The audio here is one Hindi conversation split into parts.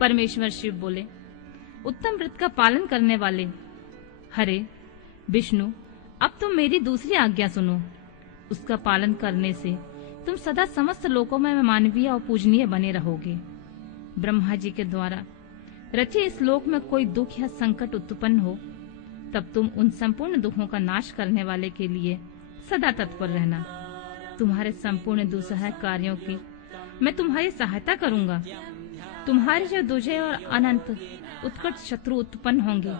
परमेश्वर शिव बोले, उत्तम व्रत का पालन करने वाले, हरे विष्णु, अब तुम मेरी दूसरी आज्ञा सुनो। उसका पालन करने से तुम सदा समस्त लोकों में मानवीय और पूजनीय बने रहोगे। ब्रह्मा जी के द्वारा रचे इस लोक में कोई दुख या संकट उत्पन्न हो, तब तुम उन संपूर्ण दुखों का नाश करने वाले के लिए सदा तत्पर रहना। तुम्हारे संपूर्ण दुस्सह कार्यों की मैं तुम्हारी सहायता करूंगा। तुम्हारे जो दुर्जय और अनंत उत्कट शत्रु उत्पन्न होंगे,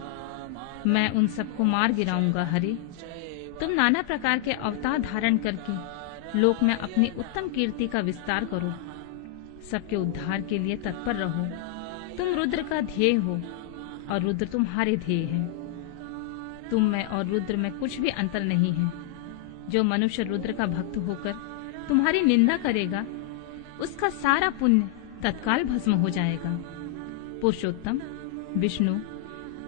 मैं उन सबको मार गिराऊंगा। हरे, तुम नाना प्रकार के अवतार धारण करके लोक में अपनी उत्तम कीर्ति का विस्तार करो। सबके उद्धार के लिए तत्पर रहो। तुम रुद्र का ध्येय हो और रुद्र तुम्हारे ध्येय है। तुम में और रुद्र में कुछ भी अंतर नहीं है। जो मनुष्य रुद्र का भक्त होकर तुम्हारी निंदा करेगा, उसका सारा पुण्य तत्काल भस्म हो जाएगा। पुरुषोत्तम विष्णु,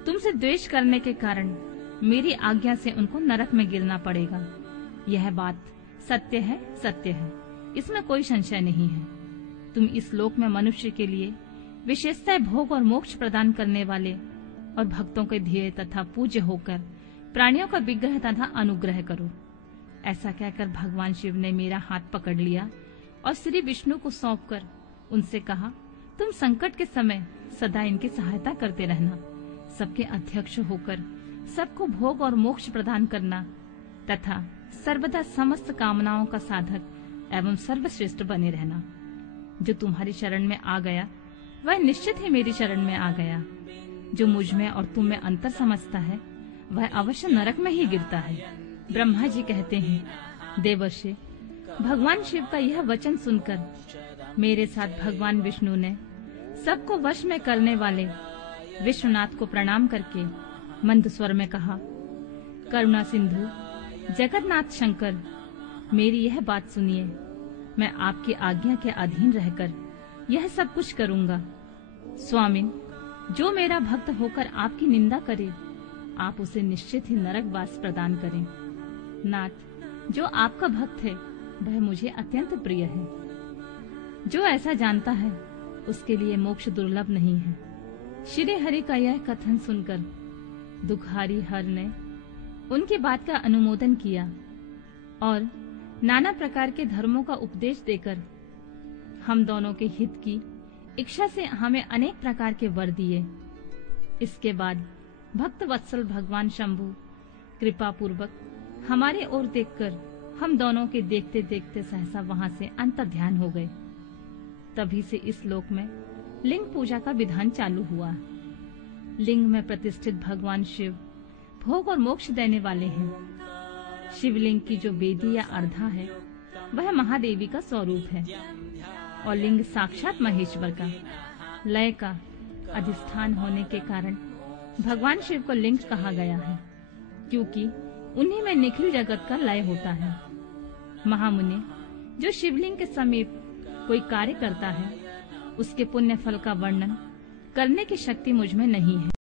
तुमसे द्वेष करने के कारण मेरी आज्ञा से उनको नरक में गिरना पड़ेगा। यह बात सत्य है, सत्य है, इसमें कोई संशय नहीं है। तुम इस लोक में मनुष्य के लिए विशेषतः भोग और मोक्ष प्रदान करने वाले और भक्तों के ध्येय तथा पूज्य होकर प्राणियों का विग्रह तथा अनुग्रह करो। ऐसा कहकर भगवान शिव ने मेरा हाथ पकड़ लिया और श्री विष्णु को सौंपकर उनसे कहा, तुम संकट के समय सदा इनकी सहायता करते रहना। सबके अध्यक्ष होकर सबको भोग और मोक्ष प्रदान करना तथा सर्वदा समस्त कामनाओं का साधक एवं सर्वश्रेष्ठ बने रहना। जो तुम्हारी शरण में आ गया वह निश्चित ही मेरी शरण में आ गया। जो मुझ में और तुम में अंतर समझता है वह अवश्य नरक में ही गिरता है। ब्रह्मा जी कहते हैं, देवर्षि, भगवान शिव का यह वचन सुनकर मेरे साथ भगवान विष्णु ने सबको वश में करने वाले विश्वनाथ को प्रणाम करके मंद स्वर में कहा, करुणा सिंधु जगन्नाथ शंकर, मेरी यह बात सुनिए। मैं आपकी आज्ञा के अधीन रहकर यह सब कुछ करूंगा। स्वामिन, जो मेरा भक्त होकर आपकी निंदा करे, आप उसे निश्चित ही नरकवास प्रदान करें। नाथ, जो आपका भक्त है वह मुझे अत्यंत प्रिय है। जो ऐसा जानता है उसके लिए मोक्ष दुर्लभ नहीं है। श्री हरि का यह कथन सुनकर दुखारी हर ने उनकी बात का अनुमोदन किया और नाना प्रकार के धर्मों का उपदेश देकर हम दोनों के हित की इच्छा से हमें अनेक प्रकार के वर दिए। इसके बाद भक्त वत्सल भगवान शंभु कृपा पूर्वक हमारे ओर देखकर हम दोनों के देखते देखते सहसा वहां से अंतर्ध्यान हो गए। तभी से इस लोक में लिंग पूजा का विधान चालू हुआ। लिंग में प्रतिष्ठित भगवान शिव भोग और मोक्ष देने वाले हैं। शिवलिंग की जो वेदी या अर्धा है वह महादेवी का स्वरूप है और लिंग साक्षात महेश्वर का लय का अधिष्ठान होने के कारण भगवान शिव को लिंग कहा गया है, क्योंकि उन्हीं में निखिल जगत का लय होता है। महामुनि, जो शिवलिंग के समीप कोई कार्य करता है उसके पुण्य फल का वर्णन करने की शक्ति मुझ में नहीं है।